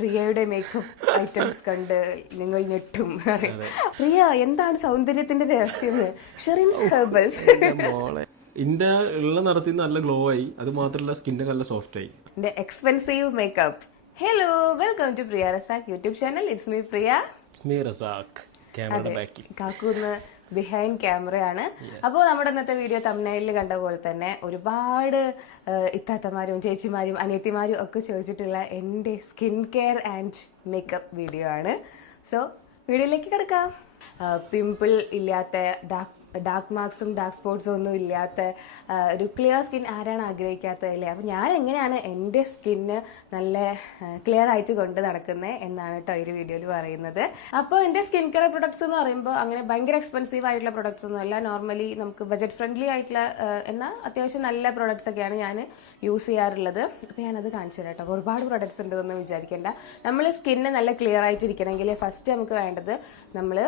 പ്രിയയുടെ makeup items കണ്ട് നിങ്ങൾ ഞെട്ടും. പ്രിയ, എന്താണ് സൗന്ദര്യത്തിന്റെ രഹസ്യം? ഷെറിൻസ് ഹെർബൽസ്. ഇന്റെ ഉള്ള നിറത്തിൽ നല്ല ഗ്ലോ ആയി, അത് മാത്രമല്ല സ്കിൻ നല്ല സോഫ്റ്റ് ആയി. എന്റെ expensive makeup. Hello, welcome to Priya Razak YouTube channel. It's me Priya. കാക്കൂന്ന് ബിഹൈൻഡ് ക്യാമറയാണ്. അപ്പോൾ നമ്മുടെ ഇന്നത്തെ വീഡിയോ തംബ്നെയിലിൽ കണ്ട പോലെ തന്നെ ഒരുപാട് ഇത്താത്തമാരും ചേച്ചിമാരും അനിയത്തിമാരും ഒക്കെ ചോദിച്ചിട്ടുള്ള എൻ്റെ skin care and makeup video ആണ്. സോ വീഡിയോയിലേക്ക് കിടക്കാം. പിമ്പിൾ ഇല്ലാത്ത, ഡാർക്ക് മാർക്സും ഡാർക്ക് സ്പോട്ട്സും ഒന്നും ഇല്ലാത്ത ഒരു ക്ലിയർ സ്കിൻ ആരാണ് ആഗ്രഹിക്കാത്തതല്ലേ? അപ്പോൾ ഞാൻ എങ്ങനെയാണ് എൻ്റെ സ്കിന്ന് നല്ല ക്ലിയർ ആയിട്ട് കൊണ്ട് നടക്കുന്നത് എന്നാണ് കേട്ടോ ഈ വീഡിയോയിൽ പറയുന്നത്. അപ്പോൾ എൻ്റെ സ്കിൻ കെയർ പ്രൊഡക്ട്സ് എന്ന് പറയുമ്പോൾ അങ്ങനെ ഭയങ്കര എക്സ്പെൻസീവ് ആയിട്ടുള്ള പ്രൊഡക്ട്സ് ഒന്നും അല്ല. നോർമലി നമുക്ക് ബജറ്റ് ഫ്രണ്ട്ലി ആയിട്ടുള്ള എന്നാൽ അത്യാവശ്യം നല്ല പ്രൊഡക്ട്സ് ഒക്കെയാണ് ഞാൻ യൂസ് ചെയ്യാറുള്ളത്. അപ്പോൾ ഞാനത് കാണിച്ചു തരാം കേട്ടോ. ഒരുപാട് പ്രൊഡക്ട്സ് ഉണ്ടെന്നൊന്നും വിചാരിക്കേണ്ട. നമ്മൾ സ്കിന്ന് നല്ല ക്ലിയർ ആയിട്ടിരിക്കണമെങ്കിൽ ഫസ്റ്റ് നമുക്ക് വേണ്ടത് നമ്മൾ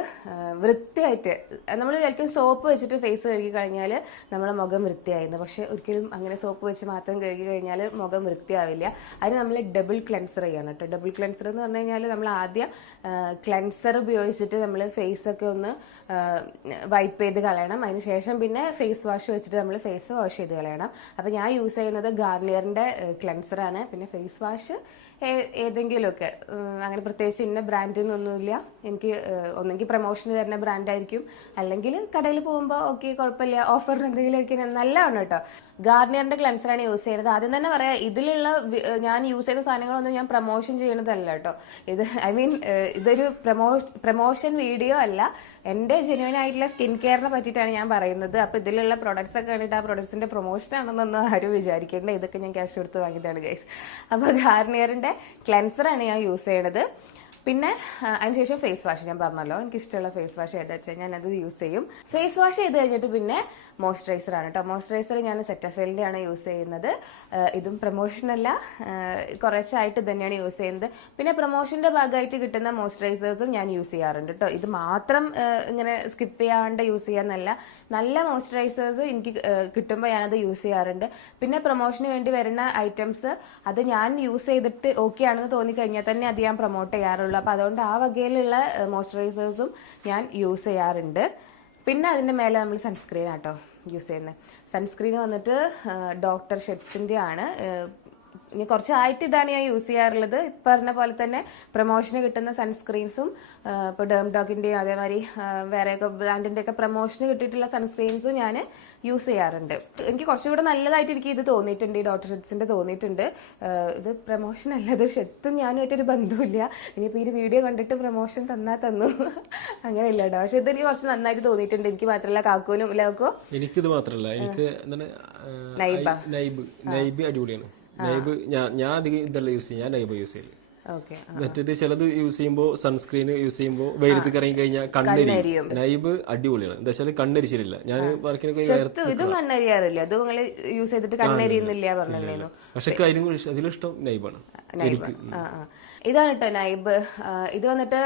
വൃത്തിയായിട്ട്, നമ്മൾ വിചാരിക്കും സോപ്പ് വെച്ചിട്ട് ഫേസ് കഴുകി കഴിഞ്ഞാൽ നമ്മുടെ മുഖം വൃത്തിയായിരുന്നു. പക്ഷെ ഒരിക്കലും അങ്ങനെ സോപ്പ് വെച്ച് മാത്രം കഴുകി കഴിഞ്ഞാൽ മുഖം വൃത്തിയാവില്ല. അതിന് നമ്മൾ ഡബിൾ ക്ലെൻസർ ചെയ്യണം കേട്ടോ. ഡബിൾ ക്ലെൻസർ എന്ന് പറഞ്ഞു കഴിഞ്ഞാൽ നമ്മൾ ആദ്യം ക്ലെൻസർ ഉപയോഗിച്ചിട്ട് നമ്മൾ ഫേസൊക്കെ ഒന്ന് വൈപ്പ് ചെയ്ത് കളയണം. അതിന് ശേഷം പിന്നെ ഫേസ് വാഷ് വെച്ചിട്ട് നമ്മൾ ഫേസ് വാഷ് ചെയ്ത് കളയണം. അപ്പോൾ ഞാൻ യൂസ് ചെയ്യുന്നത് ഗാർണിയറിൻ്റെ ക്ലെൻസറാണ്. പിന്നെ ഫേസ് വാഷ് ഏതെങ്കിലുമൊക്കെ, അങ്ങനെ പ്രത്യേകിച്ച് ഇന്ന ബ്രാൻഡിനൊന്നുമില്ല. എനിക്ക് ഒന്നെങ്കിൽ പ്രൊമോഷന് വരുന്ന ബ്രാൻഡായിരിക്കും, അല്ലെങ്കിൽ കടയിൽ പോകുമ്പോൾ ഓക്കെ കുഴപ്പമില്ല, ഓഫറിന് എന്തെങ്കിലുമൊക്കെ നല്ലതാണ് കേട്ടോ. ഗാർണിയറിന്റെ ക്ലെൻസറാണ് യൂസ് ചെയ്യുന്നത്. ആദ്യം തന്നെ പറയാം, ഇതിലുള്ള ഞാൻ യൂസ് ചെയ്യുന്ന സാധനങ്ങളൊന്നും ഞാൻ പ്രൊമോഷൻ ചെയ്യുന്നതല്ല കേട്ടോ. ഇത് ഇതൊരു പ്രൊമോഷൻ വീഡിയോ അല്ല, എൻ്റെ ജെന്യുവൻ ആയിട്ടുള്ള സ്കിൻ കെയറിനെ പറ്റിയിട്ടാണ് ഞാൻ പറയുന്നത്. അപ്പോൾ ഇതിലുള്ള പ്രൊഡക്ട്സ് ഒക്കെ കണ്ടിട്ട് ആ പ്രൊഡക്ട്സിന്റെ പ്രൊമോഷൻ ആണെന്നൊന്നും ആരും വിചാരിക്കേണ്ട. ഇതൊക്കെ ഞാൻ ക്യാഷ് കൊടുത്ത് വാങ്ങിയതാണ് ഗൈസ്. അപ്പോൾ ഗാർണിയറിന്റെ ക്ലെൻസറാണ് ഞാൻ യൂസ് ചെയ്യണത്. പിന്നെ അതിനുശേഷം ഫേസ് വാഷ്. ഞാൻ പറഞ്ഞല്ലോ എനിക്കിഷ്ടമുള്ള ഫേസ് വാഷ് ഏതാ വെച്ചാൽ ഞാനത് യൂസ് ചെയ്യും. ഫേസ് വാഷ് ചെയ്ത് കഴിഞ്ഞിട്ട് പിന്നെ മോയ്സ്ചറൈസർ ആണ് കേട്ടോ. മോയ്സ്ചറൈസർ ഞാൻ സെറ്റഫെയിലിൻ്റെ ആണ് യൂസ് ചെയ്യുന്നത്. ഇതും പ്രൊമോഷനല്ല, കുറച്ചായിട്ട് തന്നെയാണ് യൂസ് ചെയ്യുന്നത്. പിന്നെ പ്രൊമോഷൻ്റെ ഭാഗമായിട്ട് കിട്ടുന്ന മോയ്സ്ചറൈസേഴ്സും ഞാൻ യൂസ് ചെയ്യാറുണ്ട് കേട്ടോ. ഇത് മാത്രം ഇങ്ങനെ സ്കിപ്പ് ചെയ്യാണ്ട് യൂസ് ചെയ്യാന്നല്ല, നല്ല മോയ്സ്ചറൈസേഴ്സ് എനിക്ക് കിട്ടുമ്പോൾ ഞാനത് യൂസ് ചെയ്യാറുണ്ട്. പിന്നെ പ്രൊമോഷന് വേണ്ടി വരുന്ന ഐറ്റംസ് അത് ഞാൻ യൂസ് ചെയ്തിട്ട് ഓക്കെ ആണെന്ന് തോന്നിക്കഴിഞ്ഞാൽ തന്നെ അത് ഞാൻ പ്രൊമോട്ട് ചെയ്യാറുള്ളൂ. അപ്പോൾ അതുകൊണ്ട് ആ വകയിലുള്ള മോയ്സ്ചറൈസേഴ്സും ഞാൻ യൂസ് ചെയ്യാറുണ്ട്. പിന്നെ അതിൻ്റെ മേലെ നമ്മൾ സൺസ്ക്രീൻ ആട്ടോ യൂസ് ചെയ്യുന്നത്. സൺസ്ക്രീൻ വന്നിട്ട് ഡോക്ടർ ഷെറ്റ്സിൻ്റെ ആണ്. ഇനി കുറച്ചായിട്ട് ഇതാണ് ഞാൻ യൂസ് ചെയ്യാറുള്ളത്. പറഞ്ഞ പോലെ തന്നെ പ്രൊമോഷന് കിട്ടുന്ന സൺസ്ക്രീൻസും ഇപ്പോൾ ഡേംഡോക്കിൻ്റെയും അതേമാതിരി വേറെയൊക്കെ ബ്രാൻഡിൻ്റെയൊക്കെ പ്രൊമോഷന് കിട്ടിയിട്ടുള്ള സൺസ്ക്രീൻസും ഞാൻ യൂസ് ചെയ്യാറുണ്ട്. എനിക്ക് കുറച്ചുകൂടെ നല്ലതായിട്ട് എനിക്ക് ഇത് തോന്നിയിട്ടുണ്ട്, ഈ ഡോക്ടർ ഷെറ്റ്സിൻ്റെ തോന്നിയിട്ടുണ്ട്. ഇത് പ്രൊമോഷൻ അല്ല, ഇത് ഷെറ്റും ഞാനുമായിട്ടൊരു ബന്ധമില്ല. ഇനിയിപ്പോൾ ഈ വീഡിയോ കണ്ടിട്ട് പ്രൊമോഷൻ തന്നു അങ്ങനെയില്ല കേട്ടോ. പക്ഷെ ഇതെനിക്ക് കുറച്ച് നന്നായിട്ട് തോന്നിയിട്ടുണ്ട്. എനിക്ക് മാത്രമല്ല കാക്കൂനും ഇല്ലാക്കോ. എനിക്കിത് മാത്രമല്ല, എനിക്ക് നൈബ് അടിപൊളിയാണ്. നൈബ് ഞാൻ അധികം ഇതല്ല യൂസ് ചെയ്യും, ഞാൻ നൈബ് യൂസ് ചെയ്യും. മറ്റേത് ചിലത് യൂസ് ചെയ്യുമ്പോൾ സൺസ്ക്രീൻ യൂസ് ചെയ്യുമ്പോൾ വെയിലത്ത് ഇറങ്ങി കഴിഞ്ഞാൽ കണ്ണെരിയും. നൈബ് അടിപൊളിയാണ്. എന്താ വെച്ചാൽ കണ്ണെരിച്ചില്ല. ഞാൻ വർക്കിനൊക്കെ ഇതും കണ്ണെരിയാറില്ല. ഇത് നിങ്ങൾ യൂസ് ചെയ്തിട്ട് കണ്ണെരിയുന്നില്ല പറഞ്ഞിരുന്നു. പക്ഷെ അതിലിഷ്ടം നൈബാണ്. ഇതാണ് കേട്ടോ നൈബ്. ഇത് വന്നിട്ട്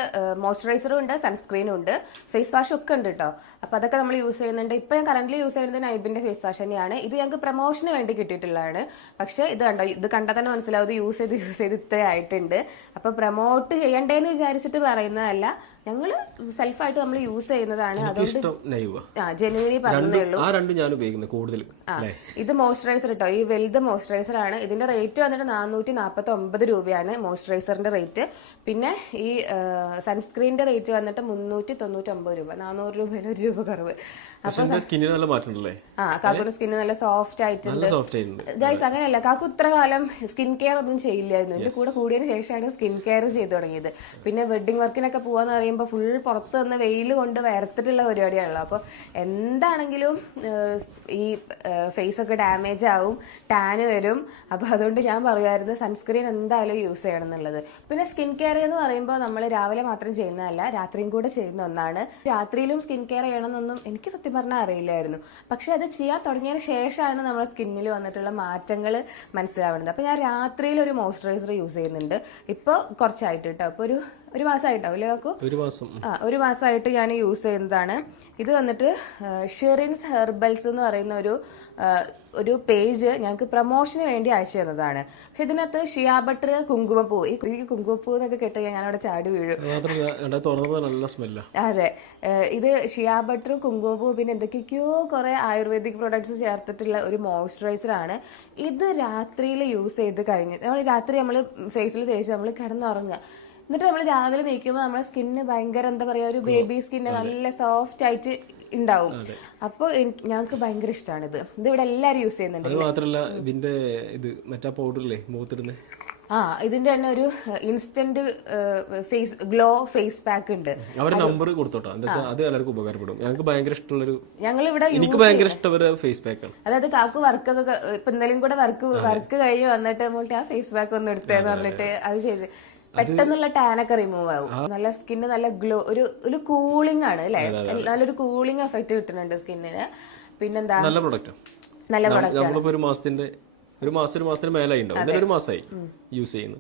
മോയ്സ്ചറൈസറും ഉണ്ട്, സൺസ്ക്രീനും ഉണ്ട്, ഫേസ് വാഷ് ഒക്കെ ഉണ്ട് കേട്ടോ. അപ്പൊ അതൊക്കെ നമ്മൾ യൂസ് ചെയ്യുന്നുണ്ട്. ഇപ്പൊ ഞാൻ കറന്റ് യൂസ് ചെയ്യുന്നത് നൈബിന്റെ ഫേസ് വാഷ് തന്നെയാണ്. ഇത് ഞങ്ങൾക്ക് പ്രൊമോഷന് വേണ്ടി കിട്ടിയിട്ടുള്ളതാണ്. പക്ഷെ ഇത് കണ്ടോ, ഇത് കണ്ടാൽ തന്നെ മനസ്സിലാവും ഇത് യൂസ് ചെയ്ത് ഇത്ര ആയിട്ടുണ്ട്. അപ്പൊ പ്രൊമോട്ട് ചെയ്യണ്ടേന്ന് വിചാരിച്ചിട്ട് പറയുന്നതല്ല, ഞങ്ങള് സെൽഫായിട്ട് നമ്മൾ യൂസ് ചെയ്യുന്നതാണ്. അതുകൊണ്ട് ജെനുവിനി പറഞ്ഞേ ഉള്ളൂ. ഇത് മോയ്സ്ചറൈസർ കേട്ടോ, ഈ വലുത് മോയ്സ്ചറൈസർ ആണ്. ഇതിന്റെ റേറ്റ് വന്നിട്ട് 449 രൂപയാണ് മോയ്സ്ചറൈസറിന്റെ റേറ്റ്. പിന്നെ ഈ സൺസ്ക്രീനിന്റെ റേറ്റ് വന്നിട്ട് 399 രൂപ, 400 രൂപയിൽ 1 രൂപ കുറവ്. കാക്കുന്റെ സ്കിന്ന് നല്ല സോഫ്റ്റ് ആയിട്ടുണ്ട് ഗൈസ്. അങ്ങനെയല്ല, കാക്കു ഇത്ര കാലം സ്കിൻ കെയർ ഒന്നും ചെയ്യില്ലായിരുന്നു. എന്റെ കൂടെ കൂടിയതിന് ശേഷമാണ് സ്കിൻ കെയർ ചെയ്തു തുടങ്ങിയത്. പിന്നെ വെഡിങ് വർക്കിനൊക്കെ പോവാന്ന് പറയുമ്പോൾ ഫുൾ പുറത്ത് നിന്ന് വെയിൽ കൊണ്ട് വരത്തിട്ടുള്ള പരിപാടിയാണല്ലോ. അപ്പോൾ എന്താണെങ്കിലും ഈ ഫേസ് ഒക്കെ ഡാമേജ് ആവും, ടാന് വരും. അപ്പോൾ അതുകൊണ്ട് ഞാൻ പറയുമായിരുന്നു സൺസ്ക്രീൻ എന്തായാലും യൂസ് ചെയ്യണം എന്നുള്ളത്. പിന്നെ സ്കിൻ കെയർ എന്ന് പറയുമ്പോൾ നമ്മൾ രാവിലെ മാത്രം ചെയ്യുന്നതല്ല, രാത്രിയും കൂടെ ചെയ്യുന്ന ഒന്നാണ്. രാത്രിയിലും സ്കിൻ കെയർ ചെയ്യണമെന്നൊന്നും എനിക്ക് സത്യം പറഞ്ഞാൽ അറിയില്ലായിരുന്നു. പക്ഷെ അത് ചെയ്യാൻ തുടങ്ങിയതിന് ശേഷമാണ് നമ്മുടെ സ്കിന്നിൽ വന്നിട്ടുള്ള മാറ്റങ്ങൾ മനസ്സിലാവുന്നത്. അപ്പോൾ ഞാൻ രാത്രിയിൽ ഒരു മോയ്സ്ചറൈസർ യൂസ് ചെയ്യുന്നുണ്ട്. ഇപ്പോൾ കുറച്ചായിട്ട് കേട്ടോ. അപ്പോൾ ഒരു മാസമായിട്ടാവും അല്ലേ കാക്കു? ഒരു മാസമായിട്ട് ഞാൻ യൂസ് ചെയ്യുന്നതാണ്. ഇത് വന്നിട്ട് ഷെറിൻസ് ഹെർബൽസ് എന്ന് പറയുന്ന ഒരു പേജ് ഞങ്ങൾക്ക് പ്രൊമോഷന് വേണ്ടി അയച്ചു തന്നതാണ്. പക്ഷെ ഇതിനകത്ത് ഷിയാ ബട്ടർ, കുങ്കുമപ്പൂ. ഈ കുങ്കുമപ്പൂ എന്നൊക്കെ കേട്ട് ഞാനവിടെ ചാടി വീഴും. നല്ല സ്മെല്ല. അതെ, ഇത് ഷിയാ ബട്ടറും കുങ്കുമപ്പൂ പിന്നെ എന്തൊക്കെയൊക്കെയോ കുറെ ആയുർവേദിക് പ്രൊഡക്ട്സ് ചേർത്തിട്ടുള്ള ഒരു മോയ്സ്ചറൈസർ ആണ്. ഇത് രാത്രിയിൽ യൂസ് ചെയ്ത് കഴിഞ്ഞ് രാത്രി നമ്മൾ ഫേസിൽ തേച്ച് നമ്മൾ കിടന്നുറങ്ങുക. എന്നിട്ട് നമ്മൾ രാവിലെ നീക്കുമ്പോൾ നമ്മുടെ സ്കിന്ന് ഭയങ്കര എന്താ പറയാ, ഒരു ബേബി സ്കിന്ന് നല്ല സോഫ്റ്റ് ആയിട്ട് ഉണ്ടാവും. അപ്പൊ ഞങ്ങൾക്ക് ഭയങ്കര ഇഷ്ടമാണ് ഇത്. ഇവിടെ എല്ലാരും യൂസ് ചെയ്യുന്നുണ്ട്. അത് മാത്രല്ല ഇതിന്റെ ഇത് മറ്റേ പൗഡറില്ലേ മുഖത്തിടുന്നത്, ഇതിന്റെ തന്നെ ഒരു instant face glow face pack ഉണ്ട്. അവരുടെ നമ്പർ കൊടുത്തോട്ടോ, എന്താ വെച്ചാൽ അത് എല്ലാവർക്കും ഉപകാരപ്പെടും. ഞങ്ങൾക്ക് ഭയങ്കര ഇഷ്ടമുള്ളൊരു, ഞങ്ങളിവിടെ എനിക്ക് ഭയങ്കര ഇഷ്ടമുള്ള ഫേസ് പാക്കാണ്. അതായത് കാക്കു വർക്കൊക്കെ ഇപ്പൊ എന്തെങ്കിലും കൂടെ വർക്ക് കഴിഞ്ഞ് വന്നിട്ട് ആ ഫേസ് പാക്ക് ഒന്ന് എടുത്തേന്ന് പറഞ്ഞിട്ട് അത് ചെയ്ത് പെട്ടെന്നുള്ള ടാനൊക്കെ റിമൂവ് ആവും. നല്ല സ്കിന്ന് നല്ല ഗ്ലോ, ഒരു കൂളിംഗ് ആണ് അല്ലെ, നല്ലൊരു കൂളിംഗ് എഫക്ട് കിട്ടുന്നുണ്ട് സ്കിന്നിന്. പിന്നെന്താ, നല്ല പ്രൊഡക്റ്റ്, നല്ല പ്രൊഡക്റ്റ്. നമ്മളിപ്പോ ഒരു മാസത്തിന് മേലായി ഉണ്ടാവും, ഒരു മാസമായി യൂസ് ചെയ്യുന്നു.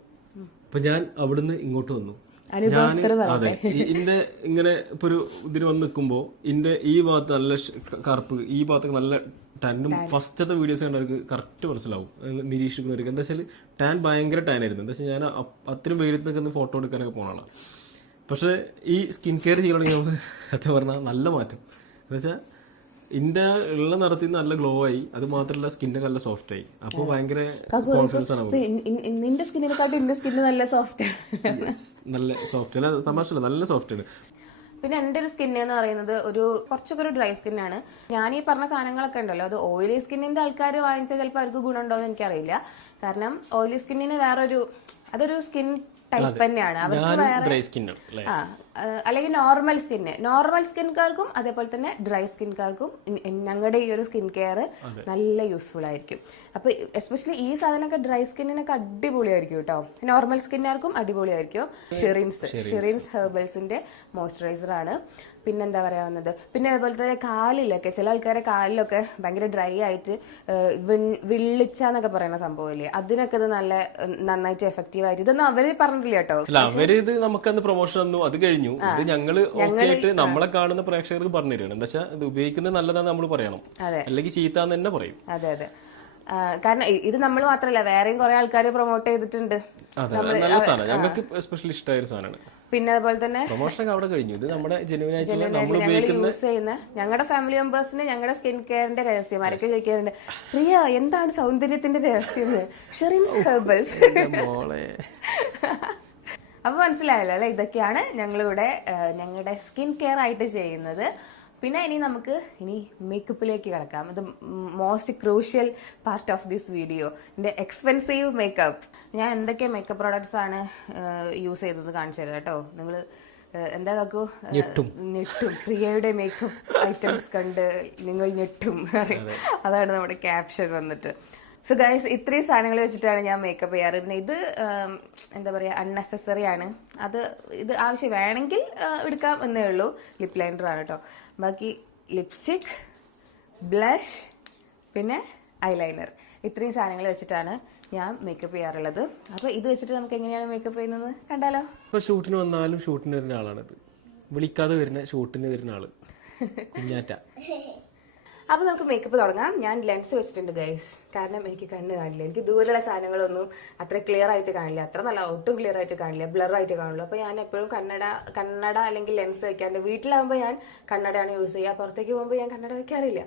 അപ്പൊ ഞാൻ അവിടുന്ന് ഇങ്ങോട്ട് വന്നു. അതെ, ഇന്റെ ഇങ്ങനെ ഇപ്പൊ ഒരു ഇതിന് വന്ന് നിൽക്കുമ്പോ ഇന്റെ ഈ ഭാഗത്ത് നല്ല കറുപ്പ്, ഈ ഭാഗത്തൊക്കെ നല്ല ടാനും. ഫസ്റ്റത്തെ വീഡിയോസ് കണ്ടവർക്ക് കറക്റ്റ് മനസ്സിലാവും, നിരീക്ഷിക്കുന്നവർക്ക്. എന്താ വെച്ചാൽ ടാൻ ഭയങ്കര ടാൻ ആയിരുന്നു. എന്താ വെച്ചാൽ ഞാൻ അത്രയും വെയിലത്ത് നിൽക്കുന്ന ഫോട്ടോ എടുക്കാനൊക്കെ പോകണതാണ്. പക്ഷെ ഈ സ്കിൻ കെയർ ചെയ്യണമെങ്കിൽ സത്യം പറഞ്ഞാൽ നല്ല മാറ്റം. എന്താ വെച്ചാൽ ഇന്റെ ഉള്ള നിറത്തിൽ നല്ല ഗ്ലോ ആയി, അത് മാത്രമല്ല സ്കിന്നൊക്കെ നല്ല സോഫ്റ്റ് ആയി. അപ്പൊ ഭയങ്കര കോൺഫിഡൻസ് ആണ്. നിന്റെ സ്കിന്നിനെക്കാട്ടും എന്റെ സ്കിന്ന് നല്ല സോഫ്റ്റ്, നല്ല സോഫ്റ്റ് അല്ല, തമാശല്ല, നല്ല സോഫ്റ്റ് ആണ്. പിന്നെ എൻ്റെ ഒരു സ്കിൻ എന്ന് പറയുന്നത് കുറച്ചൊക്കെ ഒരു ഡ്രൈ സ്കിന്നാണ്. ഞാൻ ഈ പറഞ്ഞ സാധനങ്ങളൊക്കെ ഉണ്ടല്ലോ, അത് ഓയിലി സ്കിന്നിന്റെ ആൾക്കാർ വാങ്ങിച്ചാൽ ചിലപ്പോൾ അവർക്ക് ഗുണമുണ്ടോ എന്ന് എനിക്കറിയില്ല. കാരണം ഓയിലി സ്കിന്നിന് അതൊരു സ്കിൻ ടൈപ്പ് തന്നെയാണ്. അവർക്ക് വേറെ അല്ലെങ്കിൽ നോർമൽ സ്കിൻകാർക്കും അതേപോലെ തന്നെ ഡ്രൈ സ്കിൻകാർക്കും ഞങ്ങളുടെ ഈ ഒരു സ്കിൻ കെയർ നല്ല യൂസ്ഫുൾ ആയിരിക്കും. അപ്പൊ എസ്പെഷ്യലി ഈ സാധനമൊക്കെ ഡ്രൈ സ്കിന്നിനൊക്കെ അടിപൊളിയായിരിക്കും കേട്ടോ. നോർമൽ സ്കിന്നുകാർക്കും അടിപൊളിയായിരിക്കും. ഷിറിൻസ് ഹെർബൽസിന്റെ മോയ്സ്ചറൈസർ ആണ്. പിന്നെന്താ പറയാവുന്നത്, പിന്നെ അതേപോലെ തന്നെ കാലിലൊക്കെ ചില ആൾക്കാരെ കാലിലൊക്കെ ഭയങ്കര ഡ്രൈ ആയിട്ട് വിള്ളിച്ചെന്നൊക്കെ പറയുന്ന സംഭവമില്ലേ, അതിനൊക്കെ ഇത് നന്നായിട്ട് എഫക്റ്റീവ് ആയിട്ട്. ഇതൊന്നും അവര് പറഞ്ഞില്ല കേട്ടോ, അവരിത് നമുക്കന്ന് പ്രൊമോഷൻ ഒന്നും അത് കഴിഞ്ഞു. ഇത് ഞങ്ങള് ഓക്കെ നമ്മളെ കാണുന്ന പ്രേക്ഷകർക്ക് പറഞ്ഞു തരുകയാണ്. എന്താ വെച്ചാൽ ഇത് ഉപയോഗിക്കുന്നത് നല്ലതാന്ന് നമ്മൾ പറയണം, അല്ലെങ്കിൽ ചീത്താന്ന് തന്നെ പറയും. അതെ അതെ, കാരണം ഇത് നമ്മൾ മാത്രല്ല വേറെയും കുറെ ആൾക്കാർ പ്രൊമോട്ട് ചെയ്തിട്ടുണ്ട്. നല്ല സാധനം, ഞങ്ങൾക്ക് എസ്പെഷ്യലി ഇഷ്ടമായ ഒരു സാധനമാണ്. പിന്നെ അതുപോലെ തന്നെ പ്രൊമോഷനൊക്കെ അവിടെ കഴിഞ്ഞു. ഇത് നമ്മുടെ യൂസ് ചെയ്യുന്ന ഞങ്ങളുടെ ഫാമിലി മെമ്പേഴ്സിന് ഞങ്ങളുടെ സ്കിൻ കെയറിന്റെ രഹസ്യം ആരൊക്കെ ചോദിക്കാറുണ്ട്, പ്രിയ എന്താണ് സൗന്ദര്യത്തിന്റെ രഹസ്യം? ഷിറിൻസ് ഹെർബൽസ്. അപ്പൊ മനസ്സിലായല്ലോ അല്ലെ, ഇതൊക്കെയാണ് ഞങ്ങളിവിടെ ഞങ്ങളുടെ സ്കിൻ കെയർ ആയിട്ട് ചെയ്യുന്നത്. പിന്നെ നമുക്ക് മേക്കപ്പിലേക്ക് കിടക്കാം. ഇത് most crucial part of this video, എൻ്റെ എക്സ്പെൻസീവ് മേക്കപ്പ്. ഞാൻ എന്തൊക്കെ മേക്കപ്പ് പ്രോഡക്ട്സ് ആണ് യൂസ് ചെയ്തത് കാണിച്ചു തരാം കേട്ടോ. നിങ്ങൾ എന്താ കാക്കു ഞെട്ടും. പ്രിയയുടെ മേക്കപ്പ് ഐറ്റംസ് കണ്ട് നിങ്ങൾ ഞെട്ടും, അതാണ് നമ്മുടെ ക്യാപ്ഷൻ വന്നിട്ട്. സോ ഗൈസ്, ഇത്രയും സാധനങ്ങൾ വെച്ചിട്ടാണ് ഞാൻ മേക്കപ്പ് ചെയ്യാറ്. പിന്നെ ഇത് എന്താ പറയുക, അൺനെസസറി ആണ്. ഇത് ആവശ്യം വേണമെങ്കിൽ എടുക്കാം എന്നേ ഉള്ളൂ. ലിപ് ലൈനർ ആണ് കേട്ടോ. ബാക്കി ലിപ്സ്റ്റിക്, ബ്ലഷ്, പിന്നെ ഐലൈനർ, ഇത്രയും സാധനങ്ങൾ വെച്ചിട്ടാണ് ഞാൻ മേക്കപ്പ് ചെയ്യാറുള്ളത്. അപ്പോൾ ഇത് വെച്ചിട്ട് നമുക്ക് എങ്ങനെയാണ് മേക്കപ്പ് ചെയ്യുന്നത് കണ്ടാലോ? ഇപ്പോൾ ഷൂട്ടിന് വന്നാലും ഷൂട്ടിന് വരുന്ന ആളാണിത്, വിളിക്കാതെ വരുന്ന ഷൂട്ടിന് വരുന്ന ആള് കുഞ്ഞാറ്റ. അപ്പോൾ നമുക്ക് മേക്കപ്പ് തുടങ്ങാം. ഞാൻ ലെൻസ് വെച്ചിട്ടുണ്ട് ഗൈസ്, കാരണം എനിക്ക് കണ്ണ് കാണില്ല. എനിക്ക് ദൂരെയുള്ള സാധനങ്ങളൊന്നും അത്ര ക്ലിയർ ആയിട്ട് കാണില്ല, അത്ര നല്ല ഒട്ടും ക്ലിയർ ആയിട്ട് കാണില്ല, ബ്ലർ ആയിട്ട് കാണുള്ളൂ. അപ്പോൾ ഞാൻ എപ്പോഴും കണ്ണട അല്ലെങ്കിൽ ലെൻസ് വെക്കാറുണ്ട്. വീട്ടിലാകുമ്പോൾ ഞാൻ കണ്ണടയാണ് യൂസ് ചെയ്യുക, പുറത്തേക്ക് പോകുമ്പോൾ ഞാൻ കണ്ണട വെക്കാറില്ല,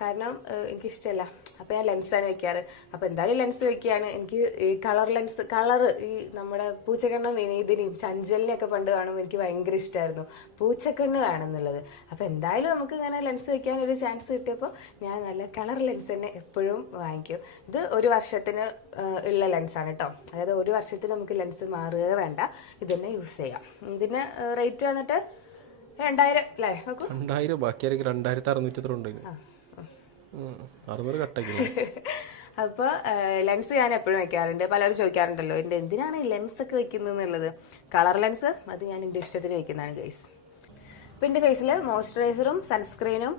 കാരണം എനിക്കിഷ്ടമല്ല. അപ്പോൾ ഞാൻ ലെൻസാണ് വെക്കാറ്. അപ്പോൾ എന്തായാലും ലെൻസ് വെക്കുകയാണ്. എനിക്ക് ഈ കളർ ഈ നമ്മുടെ പൂച്ചക്കണ്ണ വിനീതിനെയും ചഞ്ചലിനെയൊക്കെ പണ്ട് കാണുമ്പോൾ എനിക്ക് ഭയങ്കര ഇഷ്ടമായിരുന്നു, പൂച്ചക്കണ്ണ് കാണുന്നുള്ളത്. അപ്പോൾ എന്തായാലും നമുക്ക് ഇങ്ങനെ ലെൻസ് വെക്കാൻ ഒരു ചാൻസ് കിട്ടിയപ്പോൾ ഞാൻ നല്ല കളർ ലെൻസ് തന്നെ എപ്പോഴും വാങ്ങിക്കും. ഇത് 1 വർഷത്തിന് ഉള്ള ലെൻസാണ് കേട്ടോ. അതായത് 1 വർഷത്തിൽ നമുക്ക് ലെൻസ് മാറുക വേണ്ട, ഇത് തന്നെ യൂസ് ചെയ്യാം. ഇതിന് റേറ്റ് വന്നിട്ട് 2000 അല്ലേ? 2000, ബാക്കി 2600 അപ്പോൾ ലെൻസ് ഞാൻ എപ്പോഴും വെക്കാറുണ്ട്. പലരും ചോദിക്കാറുണ്ടല്ലോ എന്തിനാണ് ലെൻസ് ഒക്കെ വെക്കുന്നത് എന്നുള്ളത്. കളർ ലെൻസ് അത് ഞാൻ എൻ്റെ ഇഷ്ടത്തിന് വെക്കുന്നതാണ് ഗൈസ്. അപ്പോൾ എൻ്റെ ഫേസിൽ മോയ്സ്ചറൈസറും സൺസ്ക്രീനും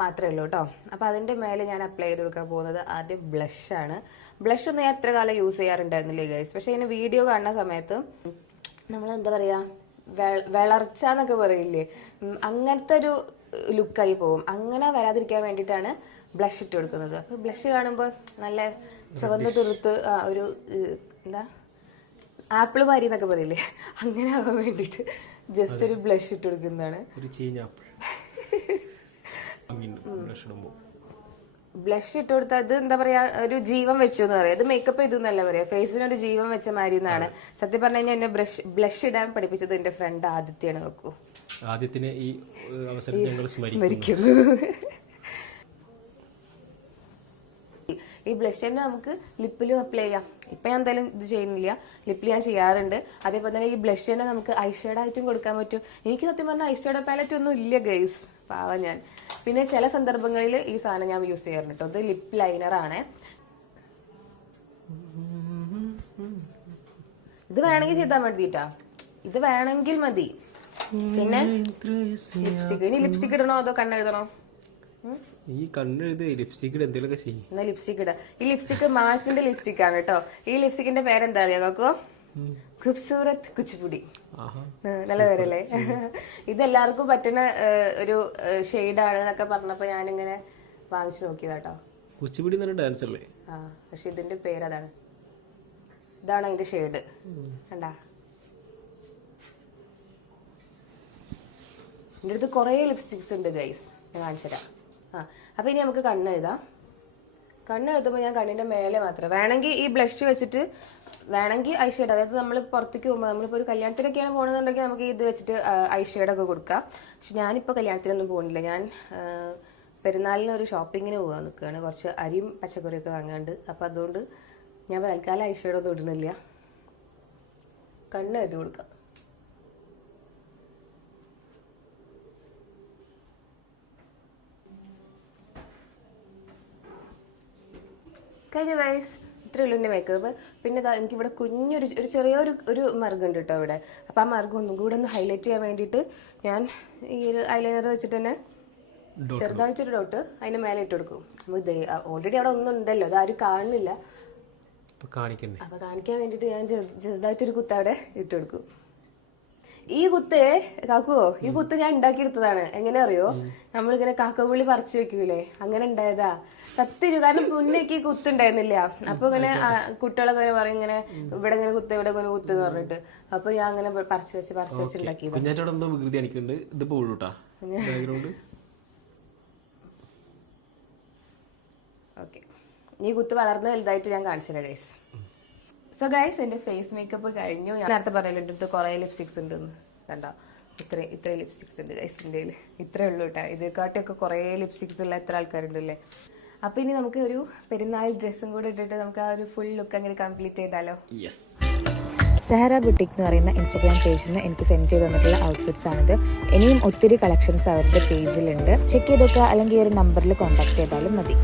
മാത്രമേ ഉള്ളൂ കേട്ടോ. അപ്പോൾ അതിൻ്റെ മേലെ ഞാൻ അപ്ലൈ ചെയ്ത് കൊടുക്കാൻ പോകുന്നത് ആദ്യം ബ്ലഷാണ്. ബ്ലഷ് ഒന്നും ഞാൻ എത്ര കാലം യൂസ് ചെയ്യാറുണ്ടായിരുന്നില്ലേ ഗൈസ്. പക്ഷേ ഇങ്ങനെ വീഡിയോ കാണുന്ന സമയത്ത് നമ്മൾ എന്താ പറയുക, വിളർച്ച എന്നൊക്കെ പറയില്ലേ, അങ്ങനത്തെ ഒരു ലുക്കായി പോകും. അങ്ങനെ വരാതിരിക്കാൻ വേണ്ടിയിട്ടാണ് ബ്ലഷ് ഇട്ട് കൊടുക്കുന്നത്. അപ്പോൾ ബ്ലഷ് കാണുമ്പോൾ നല്ല ചുവന്ന് തുറുത്ത് ഒരു എന്താ ആപ്പിൾ മാരി എന്നൊക്കെ പറയില്ലേ, അങ്ങനെ ആവാൻ വേണ്ടിയിട്ട് ജസ്റ്റ് ഒരു ബ്ലഷ് ഇട്ട് കൊടുക്കുന്നതാണ്. ഒരു ചീഞ്ഞാപ്പിൾ ബ്ലഷ് ഇടുമ്പോൾ ബ്ലഷ് ഇട്ട് കൊടുത്താൽ ഇത് എന്താ പറയാ, ഒരു ജീവൻ വെച്ചു എന്ന് പറയാം. ഇത് മേക്കപ്പ് ചെയ്തു എന്നല്ല പറയാ, ഫേസിനൊരു ജീവൻ വെച്ച മാതിരി എന്നാണ്. സത്യം പറഞ്ഞു കഴിഞ്ഞാൽ എന്നെ ബ്ലഷ് ഇടാൻ പഠിപ്പിച്ചത് എന്റെ ഫ്രണ്ട് ആദിത്യാണ്. നോക്കൂ, ആദ്യത്തിന് ഈ അവസരം ഞങ്ങൾ സ്മരിക്കുന്നു. ഈ ബ്ലഷ് തന്നെ നമുക്ക് ലിപ്പിലും അപ്ലൈ ചെയ്യാം. ഇപ്പൊ ഞാൻ എന്തായാലും ഇത് ചെയ്യുന്നില്ല, ലിപ്പിൽ ഞാൻ ചെയ്യാറുണ്ട്. അതേപോലെ തന്നെ ഈ ബ്ലഷ് തന്നെ നമുക്ക് ഐഷേഡ് ആയിട്ടും കൊടുക്കാൻ പറ്റും. എനിക്ക് സത്യം പറഞ്ഞാൽ ഐഷേഡോ പാലറ്റ് ഒന്നും ഇല്ല ഗൈസ്, പാവ ഞാൻ. പിന്നെ ചില സന്ദർഭങ്ങളിൽ ഈ സാധനം ഞാൻ യൂസ് ചെയ്യാറുണ്ട് കേട്ടോ. ഇത് ലിപ്പ് ലൈനർ ആണ്. ഇത് വേണമെങ്കിൽ ചെയ്താൽ മതിട്ടാ, ഇത് വേണമെങ്കിൽ മതി. പിന്നെ ലിപ്സ്റ്റിക്, ഇനി ലിപ്സ്റ്റിക് ഇടണോ അതോ കണ്ണെഴുതണോ? ഈ കണ്ണെഴുതി ലിപ്സ്റ്റിക് എന്തെങ്കിലുമൊക്കെ ചെയ്യും. എന്നാ ലിപ്സ്റ്റിക് ഇട. ഈ ലിപ്സ്റ്റിക് മാർസിന്റെ ലിപ്സ്റ്റിക് ആണ് കേട്ടോ. ഈ ലിപ്സ്റ്റിക്കിന്റെ പേരെന്താ അറിയോ കാക്കോ? ഖൂബ്സൂരത് കുച്ചിപ്പുടി. നല്ല പേരല്ലേ? ഇതെല്ലാവർക്കും പറ്റുന്ന ഒരു ഷെയ്ഡാണ് എന്നൊക്കെ പറഞ്ഞപ്പോ ഞാനിങ്ങനെ വാങ്ങിച്ചു നോക്കിയതാട്ടോ. കുച്ചിപ്പുടി ഡാൻസ് അല്ലേ? ആ, പക്ഷെ ഇതിന്റെ പേരതാണ്. ഇതാണ് അതിന്റെ ഷെയ്ഡ്, കണ്ടാ? എൻ്റെ അടുത്ത് കുറേ ലിപ്സ്റ്റിക്സ് ഉണ്ട് ഗൈസ്, ഞാൻ കാണിച്ചു തരാം. ആ, അപ്പൊ ഇനി നമുക്ക് കണ്ണെഴുതാം. കണ്ണെഴുതുമ്പോൾ ഞാൻ കണ്ണിന്റെ മേലെ മാത്രം വേണമെങ്കിൽ ഈ ബ്ലഷ് വെച്ചിട്ട് വേണമെങ്കിൽ ഐഷേഡ്, അതായത് നമ്മൾ പുറത്തേക്ക് പോകുമ്പോൾ നമ്മളിപ്പോൾ ഒരു കല്യാണത്തിനൊക്കെയാണ് പോകുന്നതെന്നുണ്ടെങ്കിൽ നമുക്ക് ഇത് വെച്ചിട്ട് ഐഷേഡൊക്കെ കൊടുക്കാം. പക്ഷെ ഞാനിപ്പോൾ കല്യാണത്തിനൊന്നും പോകുന്നില്ല. ഞാൻ പെരുന്നാളിന് ഒരു ഷോപ്പിങ്ങിന് പോകാൻ നിൽക്കുകയാണ്, കുറച്ച് അരിയും പച്ചക്കറിയൊക്കെ വാങ്ങാണ്ട്. അപ്പം അതുകൊണ്ട് ഞാൻ തൽക്കാലം ഐഷേഡൊന്നും ഇടുന്നില്ല. കണ്ണെഴുതി കൊടുക്കാം. കഴിഞ്ഞ ഗൈസ്, ഇത്രയേ ഉള്ളൂ എൻ്റെ മേക്കപ്പ്. പിന്നെ എനിക്കിവിടെ കുഞ്ഞൊരു ചെറിയൊരു മറുകുണ്ട് കേട്ടോ ഇവിടെ. അപ്പം ആ മറുകം ഒന്നും കൂടെ ഒന്ന് ഹൈലൈറ്റ് ചെയ്യാൻ വേണ്ടിയിട്ട് ഞാൻ ഈ ഒരു ഐലൈനർ വെച്ചിട്ട് തന്നെ ചെറുതായിട്ടൊരു ഡോട്ട് അതിൻ്റെ മേലെ ഇട്ട് കൊടുക്കും. ഇത് ഓൾറെഡി അവിടെ ഒന്നും ഉണ്ടല്ലോ, അതാരും കാണുന്നില്ല. അപ്പം കാണിക്കാൻ വേണ്ടിയിട്ട് ഞാൻ ചെറുതായിട്ടൊരു കുത്ത് അവിടെ ഇട്ട് കൊടുക്കും. ഈ കുത്ത് കാക്കുവോ, ഈ കുത്ത് ഞാൻ ഉണ്ടാക്കിയെടുത്തതാണ്. എങ്ങനെ അറിയോ? നമ്മളിങ്ങനെ കാക്കപ്പുള്ളി പറിച്ചു വെക്കൂലേ, അങ്ങനെ ഉണ്ടായതാ. സത്യം, കാരണം മുന്നേക്ക് ഈ കുത്ത് ഉണ്ടായിരുന്നില്ല. അപ്പൊ ഇങ്ങനെ കുട്ടികളൊക്കെ ഇങ്ങനെ പറയും, ഇങ്ങനെ ഇവിടെ ഇങ്ങനെ കുത്ത്, ഇവിടെ ഇങ്ങനെ കുത്ത് എന്ന് പറഞ്ഞിട്ട്. അപ്പൊ ഞാൻ അങ്ങനെ പറിച്ചു വെച്ച് ഉണ്ടാക്കിയത്. ഓക്കെ, ഈ കുത്ത് വളർന്ന് വലുതായിട്ട് ഞാൻ കാണിച്ചില്ല ഗൈസ്. സോ ഗൈസ്, എന്റെ ഫേസ് മേക്കപ്പ് കഴിഞ്ഞു. ഞാൻ നേരത്തെ പറയല്ലോ എൻ്റെ അടുത്ത് കുറെ ലിപ്സ്റ്റിക്സ് ഉണ്ടെന്ന്. കണ്ടോ, ഇത്ര ലിപ്സ്റ്റിക്സ് ഉണ്ട് ഗൈസ് എൻ്റെ കയ്യിൽ. ഇത്രേ ഉള്ളൂ കേട്ടോ. ഇതിനെക്കാട്ടിയൊക്കെ കുറേ ലിപ്സ്റ്റിക്സ് ഉള്ള എത്ര ആൾക്കാരുണ്ടല്ലേ. അപ്പൊ ഇനി നമുക്ക് ഒരു പെരുന്നാൾ ഡ്രസ്സും കൂടെ ഇട്ടിട്ട് നമുക്ക് ആ ഒരു ഫുൾ ലുക്ക് അങ്ങനെ കംപ്ലീറ്റ് ചെയ്താലോ? സഹറ ബുട്ടിക് എന്ന് പറയുന്ന ഇൻസ്റ്റാഗ്രാം പേജിൽ നിന്ന് എനിക്ക് സെൻഡ് ചെയ്ത് തന്നിട്ടുള്ള ഔട്ട്ഫിറ്റ്സ് ആണിത്. ഇനിയും ഒത്തിരി കളക്ഷൻസ് അവരുടെ പേജിലുണ്ട്. ചെക്ക് ചെയ്തൊക്കെ അല്ലെങ്കിൽ ഈ ഒരു നമ്പറിൽ കോൺടാക്ട് ചെയ്താലും മതി.